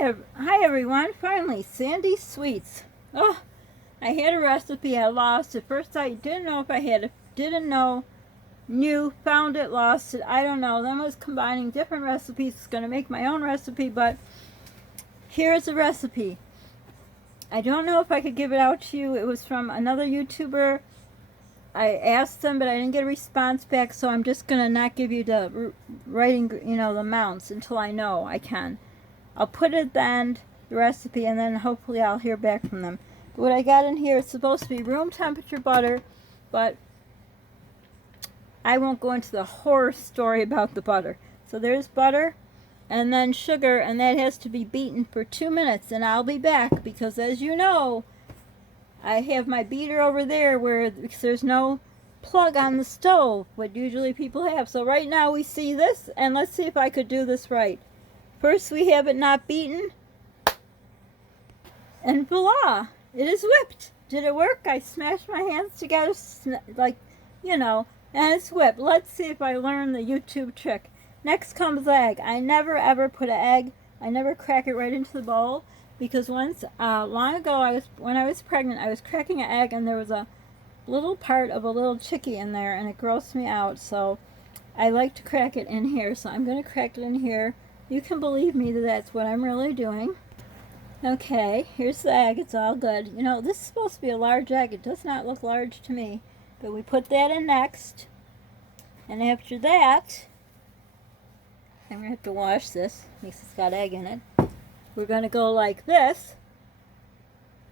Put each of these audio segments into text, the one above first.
Hi everyone. Finally, Sandy Sweets. Oh, I had a recipe I lost. At first I didn't know if I had it. Didn't know. Knew. Found it. Lost it. I don't know. Then I was combining different recipes. It's going to make my own recipe, but here's the recipe. I don't know if I could give it out to you. It was from another YouTuber. I asked them, but I didn't get a response back, so I'm just going to not give you the writing, the amounts until I know I can. I'll put it at the end, the recipe, and then hopefully I'll hear back from them. But what I got in here is supposed to be room temperature butter, but I won't go into the horror story about the butter. So there's butter, and then sugar, and that has to be beaten for 2 minutes, and I'll be back because, as you know, I have my beater over there where there's no plug on the stove, what usually people have. So right now we see this, and let's see if I could do this right. First we have it not beaten, and voila, it is whipped. Did it work? I smashed my hands together and it's whipped. Let's see if I learn the YouTube trick. Next comes egg. I never ever put an egg, I never crack it right into the bowl, because once, long ago, when I was pregnant, I was cracking an egg and there was a little part of a little chickie in there and it grossed me out, so I like to crack it in here, so I'm going to crack it in here. You can believe me that that's what I'm really doing. Okay, here's the egg. It's all good. This is supposed to be a large egg. It does not look large to me. But we put that in next. And after that, I'm going to have to wash this because it's got egg in it. We're going to go like this.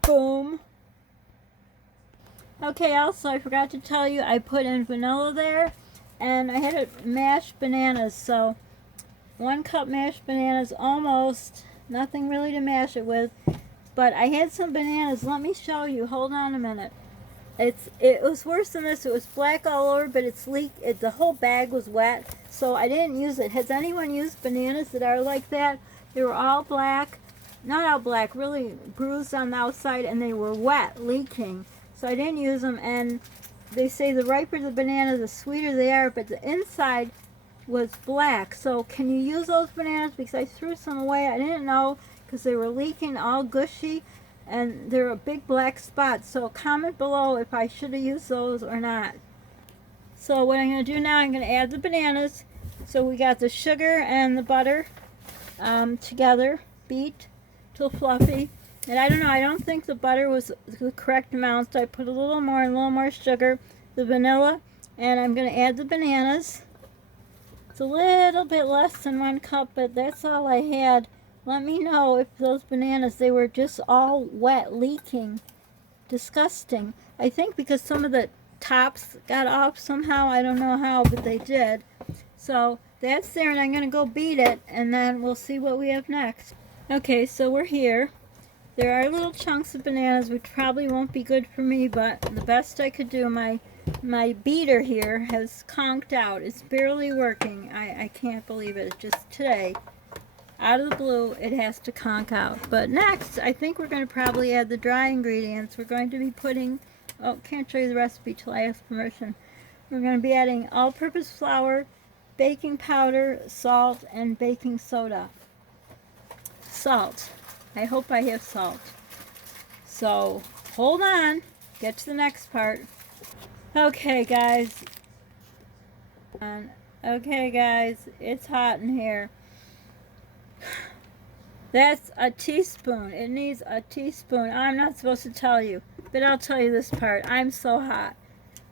Boom. Okay, also I forgot to tell you, I put in vanilla there. And I had mashed bananas, so 1 cup mashed bananas, almost nothing really to mash it with, but I had some bananas. Let me show you. Hold on a minute. It was worse than this. It was black all over, but it's leaked. The whole bag was wet, so I didn't use it. Has anyone used bananas that are like that? They were all black, not all black, really bruised on the outside, and they were wet, leaking. So I didn't use them. And they say the riper the banana, the sweeter they are, but the inside was black. So can you use those bananas? Because I threw some away. I didn't know because they were leaking, all gushy, and they're a big black spot. So comment below if I should have used those or not. So what I'm going to do now, I'm going to add the bananas. So we got the sugar and the butter together, beat till fluffy. And I don't know, I don't think the butter was the correct amount, so I put a little more sugar, the vanilla, and I'm going to add the bananas. It's a little bit less than 1 cup, but that's all I had. Let me know if those bananas, they were just all wet, leaking. Disgusting. I think because some of the tops got off somehow. I don't know how, but they did. So that's there, and I'm going to go beat it, and then we'll see what we have next. Okay, so we're here. There are little chunks of bananas, which probably won't be good for me, but the best I could do, my beater here has conked out. It's barely working. I can't believe it. It's just today, out of the blue, it has to conk out. But next, I think we're going to probably add the dry ingredients. We're going to be putting, can't show you the recipe till I ask permission. We're going to be adding all-purpose flour, baking powder, salt, and baking soda. Salt. I hope I have salt. So hold on, get to the next part. Okay guys, it's hot in here. That's a teaspoon. It needs a teaspoon. I'm not supposed to tell you, but I'll tell you this part. I'm so hot.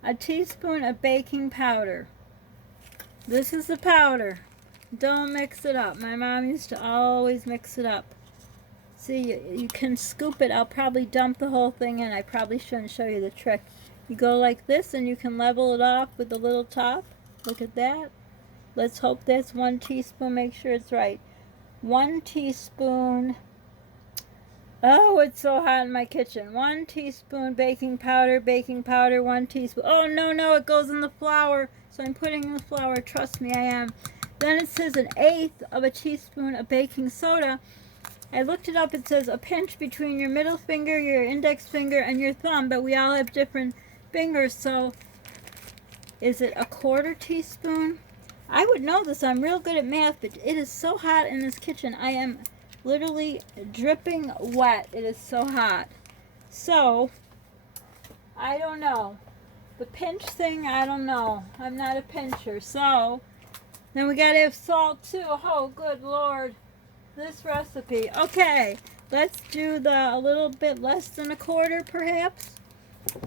A teaspoon of baking powder. This is the powder. Don't mix it up. My mom used to always mix it up. See, you can scoop it. I'll probably dump the whole thing in. I probably shouldn't show you the trick. You go like this and you can level it off with the little top. Look at that. Let's hope that's 1 teaspoon. Make sure it's right. 1 teaspoon. Oh, it's so hot in my kitchen. 1 teaspoon baking powder, 1 teaspoon. Oh, no, it goes in the flour. So I'm putting in the flour. Trust me, I am. Then it says 1/8 of a teaspoon of baking soda. I looked it up. It says a pinch between your middle finger, your index finger, and your thumb, but we all have different fingers, so is it 1/4 teaspoon? I would know this. I'm real good at math, but it is so hot in this kitchen. I am literally dripping wet. It is so hot. So, I don't know. The pinch thing, I don't know. I'm not a pincher. So, then we gotta have salt too. Oh, good Lord. This recipe. Okay, let's do a little bit less than a quarter perhaps.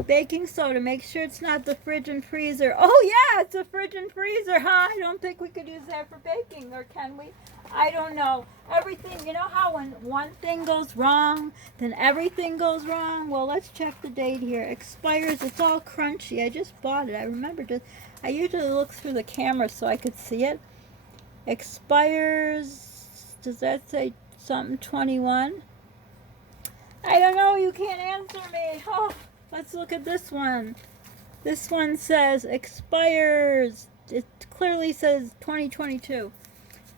Baking soda. Make sure it's not the fridge and freezer. Oh yeah, it's a fridge and freezer, huh? I don't think we could use that for baking, or can we? I don't know. Everything, you know how when one thing goes wrong, then everything goes wrong? Well, let's check the date here. Expires, it's all crunchy. I just bought it. I remember I usually look through the camera so I could see it. Expires, does that say something 21? I don't know, you can't answer me. Oh. Let's look at this one. This one says expires. It clearly says 2022.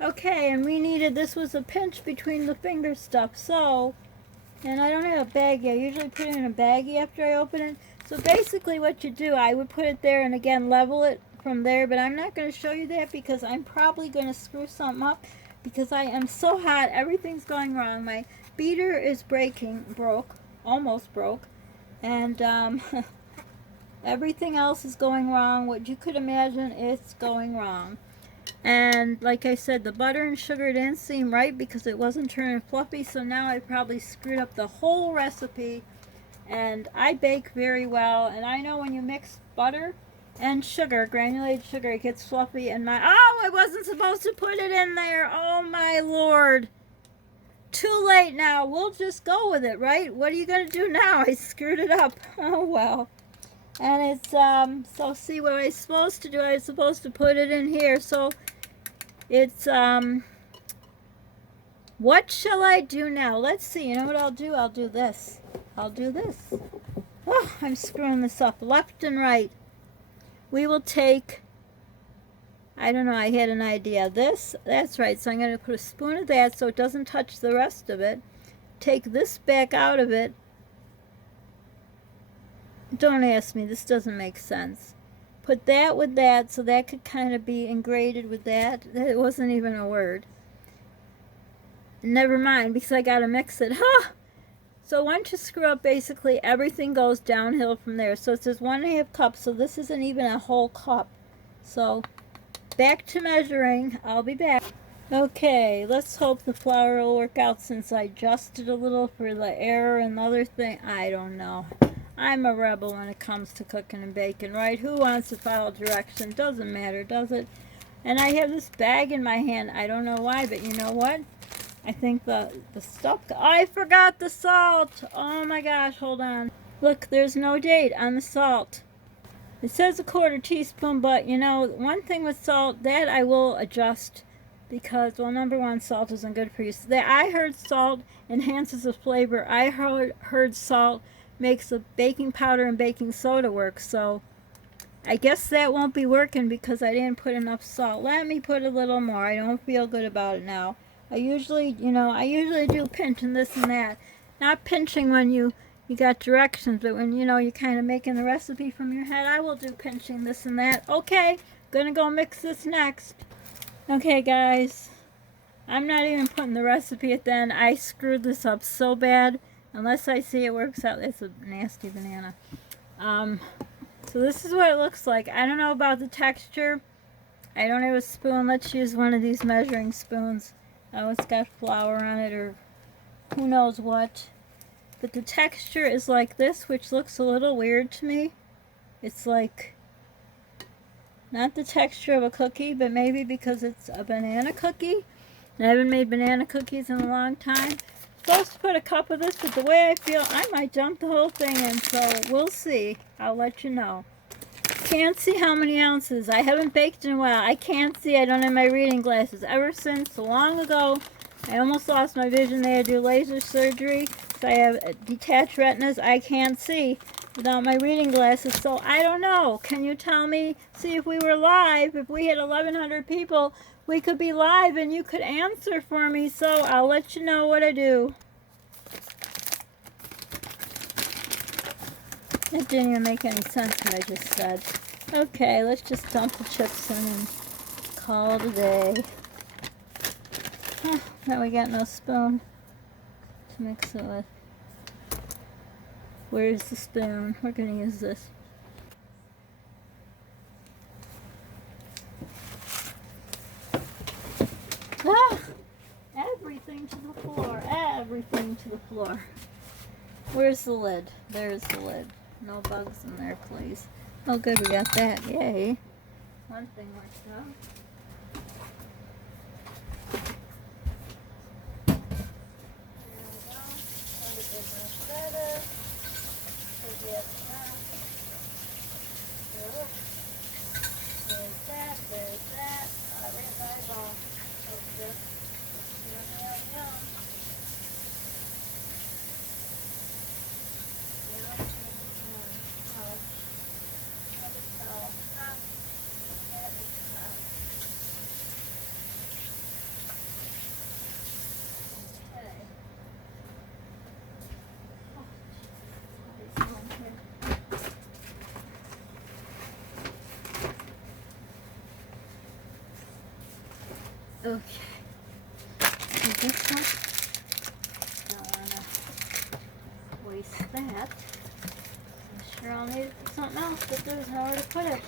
Okay, and we needed, this was a pinch between the finger stuff. So, and I don't have a baggie. I usually put it in a baggie after I open it. So basically what you do, I would put it there and again level it from there. But I'm not going to show you that because I'm probably going to screw something up because I am so hot. Everything's going wrong. My beater is broke, almost broke. And everything else is going wrong. What you could imagine, it's going wrong. And like I said, the butter and sugar didn't seem right because it wasn't turning fluffy. So now I probably screwed up the whole recipe. And I bake very well. And I know when you mix butter and sugar, granulated sugar, it gets fluffy. And oh, I wasn't supposed to put it in there. Oh my Lord. Too late now. We'll just go with it, right? What are you going to do now? I screwed it up. Oh, well. And it's, so see what I was supposed to do. I was supposed to put it in here. So it's, what shall I do now? Let's see. You know what I'll do? I'll do this. I'll do this. Oh, I'm screwing this up left and right. We will take, I don't know, I had an idea. That's right. So I'm going to put a spoon of that so it doesn't touch the rest of it. Take this back out of it. Don't ask me. This doesn't make sense. Put that with that so that could kind of be ingrated with that. It wasn't even a word. Never mind because I got to mix it. Huh! So once you screw up, basically everything goes downhill from there. So it says 1.5 cups. So this isn't even a whole cup. So back to measuring. I'll be back. Okay, let's hope the flour will work out since I adjusted a little for the error and the other thing. I don't know. I'm a rebel when it comes to cooking and baking, right? Who wants to follow directions? Doesn't matter, does it? And I have this bag in my hand. I don't know why, but you know what? I think the stuff... I forgot the salt! Oh my gosh, hold on. Look, there's no date on the salt. It says 1/4 teaspoon, but you know, one thing with salt, that I will adjust because, well, number one, salt isn't good for you. So I heard salt enhances the flavor. I heard salt makes the baking powder and baking soda work. So I guess that won't be working because I didn't put enough salt. Let me put a little more. I don't feel good about it now. I usually do pinch and this and that. Not pinching when you got directions, but when, you know, you're kind of making the recipe from your head, I will do pinching this and that. Okay, gonna go mix this next. Okay, guys, I'm not even putting the recipe at the end. I screwed this up so bad. Unless I see it works out. It's a nasty banana. So this is what it looks like. I don't know about the texture. I don't have a spoon. Let's use one of these measuring spoons. Oh, it's got flour on it or who knows what. But the texture is like this, which looks a little weird to me. It's like not the texture of a cookie, but maybe because it's a banana cookie. And I haven't made banana cookies in a long time. Supposed to put a cup of this, but the way I feel, I might dump the whole thing in, so we'll see. I'll let you know. Can't see how many ounces. I haven't baked in a while. I can't see. I don't have my reading glasses. Ever since long ago, I almost lost my vision. They had to do laser surgery, so I have detached retinas. I can't see without my reading glasses, so I don't know. Can you tell me? See, if we were live, if we had 1,100 people, we could be live and you could answer for me, so I'll let you know what I do. It didn't even make any sense what I just said. Okay, let's just dump the chips in and call it a day. Huh, now we got no spoon. mix it with. Where's the spoon? We're gonna use this. Ah! Everything to the floor. Everything to the floor. Where's the lid? There's the lid. No bugs in there, please. Oh, good, we got that. Yay. One thing worked out. There we go. Put it in much better. Forget that. There's that. There's that. Where's my eyeball? Yum, yum, yum. Okay. And this one, don't want to waste that. I'm sure I'll need it for something else, but there's nowhere to put it.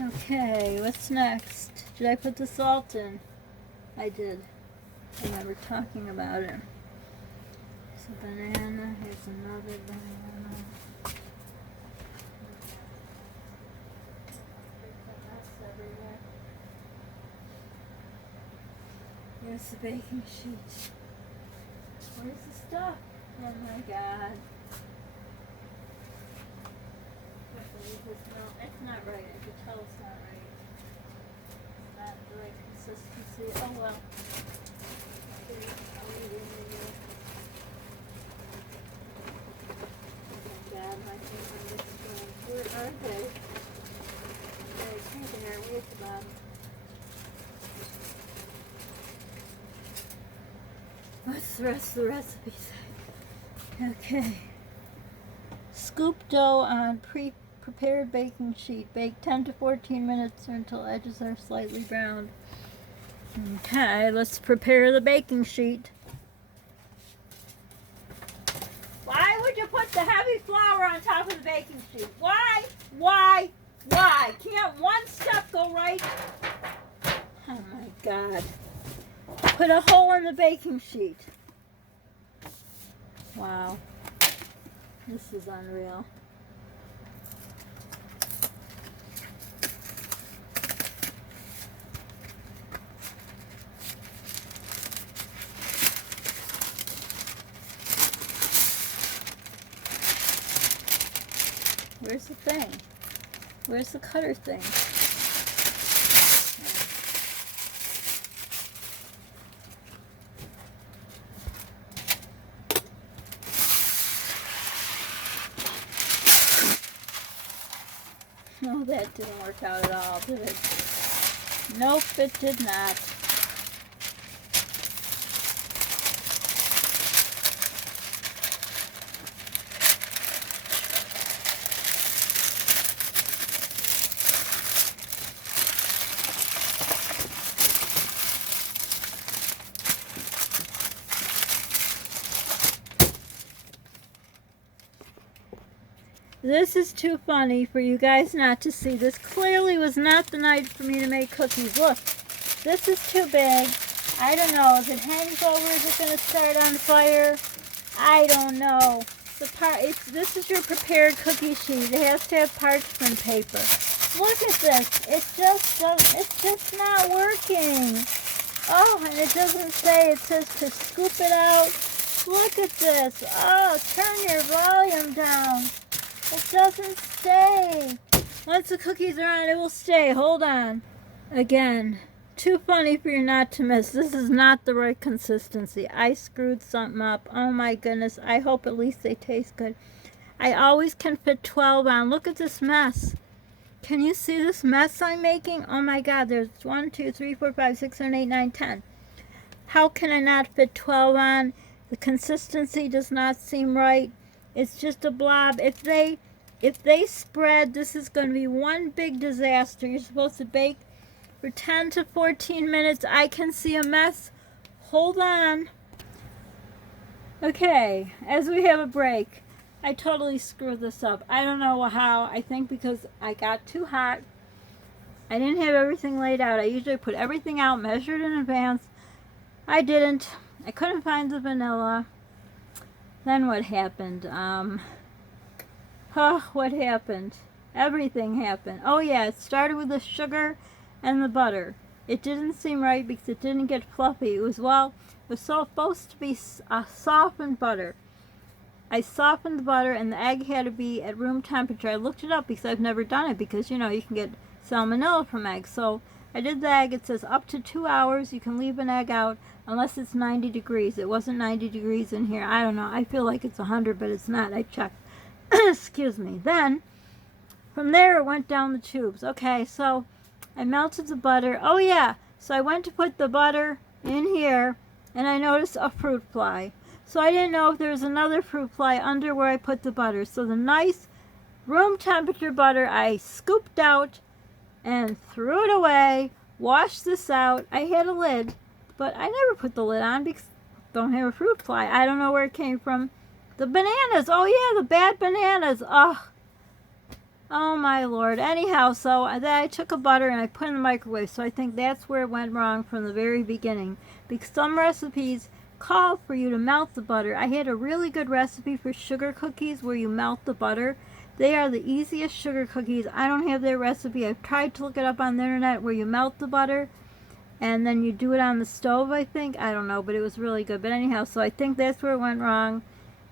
Okay, what's next? Did I put the salt in? I did. I remember talking about it. Here's a banana. Here's another banana. Here's the baking sheet. Where's the stuff? Oh my god. It's not right. I can tell it's not right. It's not the right consistency. Oh well. Okay, I'll leave it in there. Oh my god, my fingers are going. Where are they? There, here they are. Way at the bottom. What's the rest of the recipe say? Okay. Scoop dough on pre-prepared baking sheet. Bake 10 to 14 minutes or until edges are slightly browned. Okay, let's prepare the baking sheet. Why would you put the heavy flour on top of the baking sheet? Why? Why? Why? Can't one step go right? Oh my god. Put a hole in the baking sheet. Wow. This is unreal. Where's the thing? Where's the cutter thing? No, that didn't work out at all, did it? Nope, it did not. This is too funny for you guys not to see. This clearly was not the night for me to make cookies. Look, this is too big. I don't know. If it hangs over, is it going to start on fire? I don't know. This is your prepared cookie sheet. It has to have parchment paper. Look at this. It's just not working. Oh, and it doesn't say. It says to scoop it out. Look at this. Oh, turn your volume down. It doesn't stay. Once the cookies are on, it will stay. Hold on. Again, too funny for you not to miss. This is not the right consistency. I screwed something up. Oh my goodness. I hope at least they taste good. I always can fit 12 on. Look at this mess. Can you see this mess I'm making? Oh my god. There's 1, 2, 3, 4, 5, 6, 7, 8, 9, 10. How can I not fit 12 on? The consistency does not seem right. It's just a blob. If they spread, this is going to be one big disaster. You're supposed to bake for 10 to 14 minutes. I can see a mess. Hold on. Okay, as we have a break, I totally screwed this up. I don't know how. I think because I got too hot. I didn't have everything laid out. I usually put everything out, measured in advance. I didn't. I couldn't find the vanilla. Then what happened? What happened? Everything happened. Oh yeah, it started with the sugar and the butter. It didn't seem right because it didn't get fluffy. It was, well, it was supposed to be softened butter. I softened the butter and the egg had to be at room temperature. I looked it up because I've never done it because, you know, you can get salmonella from eggs. So I did the egg. It says up to 2 hours you can leave an egg out unless it's 90 degrees. It wasn't 90 degrees in here. I don't know. I feel like it's 100, but it's not. I checked. Excuse me. Then from there it went down the tubes. Okay, so I melted the butter. Oh yeah, so I went to put the butter in here and I noticed a fruit fly. So I didn't know if there was another fruit fly under where I put the butter. So the nice room temperature butter I scooped out and threw it away, washed this out. I had a lid, but I never put the lid on because I don't have a fruit fly. I don't know where it came from. The bananas. Oh yeah, the bad bananas. Oh my lord. Anyhow, so then I took a butter and I put it in the microwave. So I think that's where it went wrong from the very beginning. Because some recipes call for you to melt the butter. I had a really good recipe for sugar cookies where you melt the butter. They are the easiest sugar cookies. I don't have their recipe. I've tried to look it up on the internet where you melt the butter and then you do it on the stove, I think. I don't know, but it was really good. But anyhow, so I think that's where it went wrong.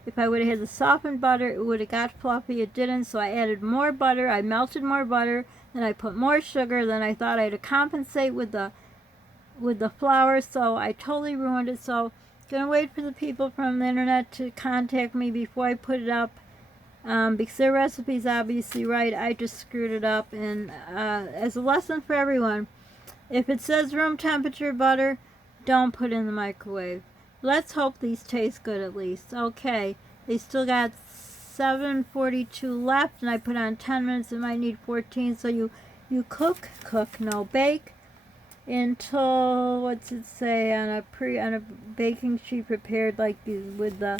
If I would have had the softened butter, it would have got fluffy. It didn't, so I added more butter. I melted more butter, then I put more sugar. Then I thought I had to compensate with the flour, so I totally ruined it. So gonna wait for the people from the internet to contact me before I put it up, because their recipe's obviously right. I just screwed it up. And as a lesson for everyone, if it says room temperature butter, don't put it in the microwave. Let's hope these taste good at least. Okay, they still got 7:42 left, and I put on 10 minutes. It might need 14. So you cook, no bake until, what's it say on a baking sheet prepared like with the,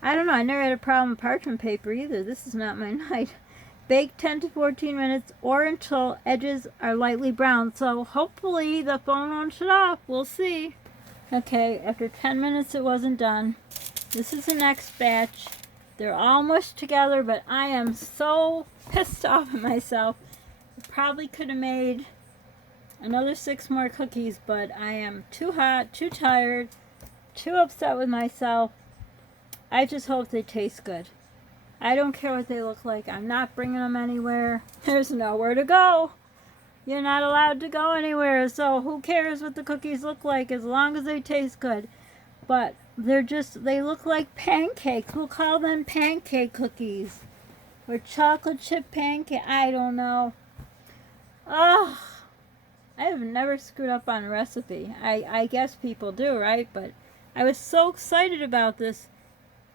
I don't know. I never had a problem with parchment paper either. This is not my night. Bake 10 to 14 minutes or until edges are lightly brown. So hopefully the phone won't shut off. We'll see. Okay, after 10 minutes it wasn't done. This is the next batch. They're all mushed together, but I am so pissed off at myself. I probably could have made another 6 more cookies, but I am too hot, too tired, too upset with myself. I just hope they taste good. I don't care what they look like. I'm not bringing them anywhere. There's nowhere to go. You're not allowed to go anywhere, so who cares what the cookies look like as long as they taste good. But they look like pancakes. We'll call them pancake cookies. Or chocolate chip pancake. I don't know. Ugh. I have never screwed up on a recipe. I guess people do, right? But I was so excited about this.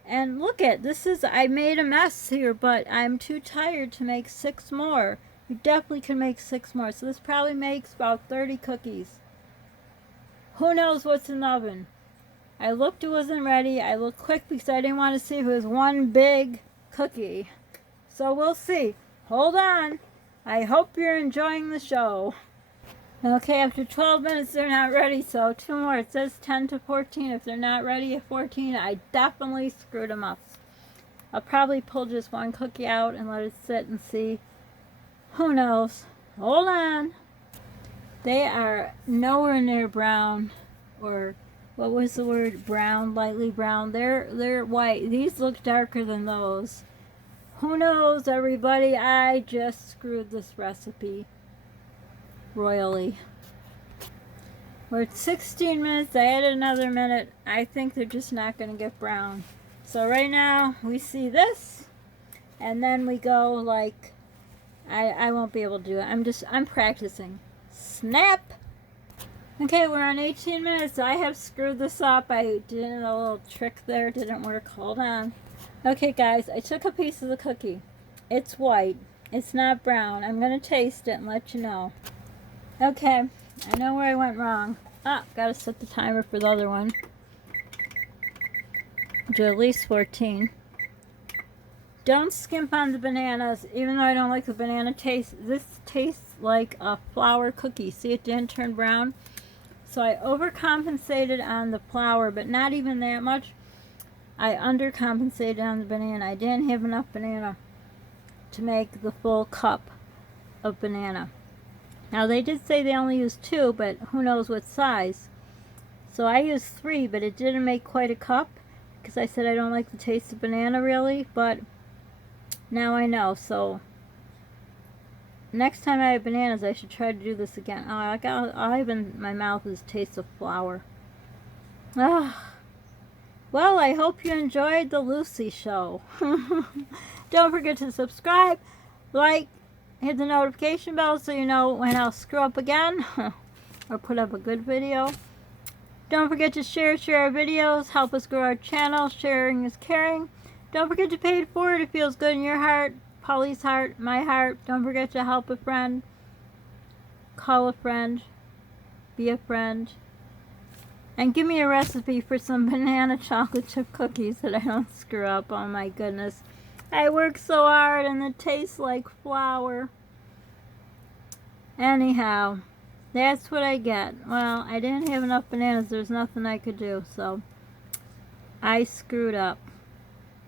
And look at this I made a mess here, but I'm too tired to make 6 more. You definitely can make 6 more. So this probably makes about 30 cookies. Who knows what's in the oven? I looked, it wasn't ready. I looked quick because I didn't want to see if it was one big cookie. So we'll see. Hold on. I hope you're enjoying the show. Okay, after 12 minutes, they're not ready. So 2 more. It says 10 to 14. If they're not ready at 14, I definitely screwed them up. I'll probably pull just 1 cookie out and let it sit and see. Who knows? Hold on. They are nowhere near brown, or what was the word? Brown, lightly brown. They're white. These look darker than those. Who knows, everybody? I just screwed this recipe royally. We're at 16 minutes. I added another minute. I think they're just not going to get brown. So right now we see this, and then we go like, I won't be able to do it. I'm practicing. Snap! Okay, we're on 18 minutes. I have screwed this up. I did a little trick there. Didn't work. Hold on. Okay, guys. I took a piece of the cookie. It's white. It's not brown. I'm going to taste it and let you know. Okay. I know where I went wrong. Gotta set the timer for the other one. Do at least 14. Don't skimp on the bananas, even though I don't like the banana taste. This tastes like a flour cookie. See, it didn't turn brown. So I overcompensated on the flour, but not even that much. I undercompensated on the banana. I didn't have enough banana to make the full cup of banana. Now they did say they only used 2, but who knows what size. So I used 3, but it didn't make quite a cup because I said I don't like the taste of banana really, but now I know. So next time I have bananas, I should try to do this again. Oh, I even my mouth is taste of flour. Ah. Well, I hope you enjoyed the Lucy show. Don't forget to subscribe, like, hit the notification bell so you know when I'll screw up again or put up a good video. Don't forget to share our videos, help us grow our channel. Sharing is caring. Don't forget to pay it forward. It feels good in your heart, Polly's heart, my heart. Don't forget to help a friend, call a friend, be a friend. And give me a recipe for some banana chocolate chip cookies that I don't screw up. Oh my goodness. I work so hard and it tastes like flour. Anyhow, that's what I get. Well, I didn't have enough bananas. There's nothing I could do. So, I screwed up.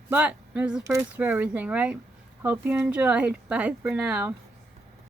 But, there's a first for everything, right? Hope you enjoyed. Bye for now.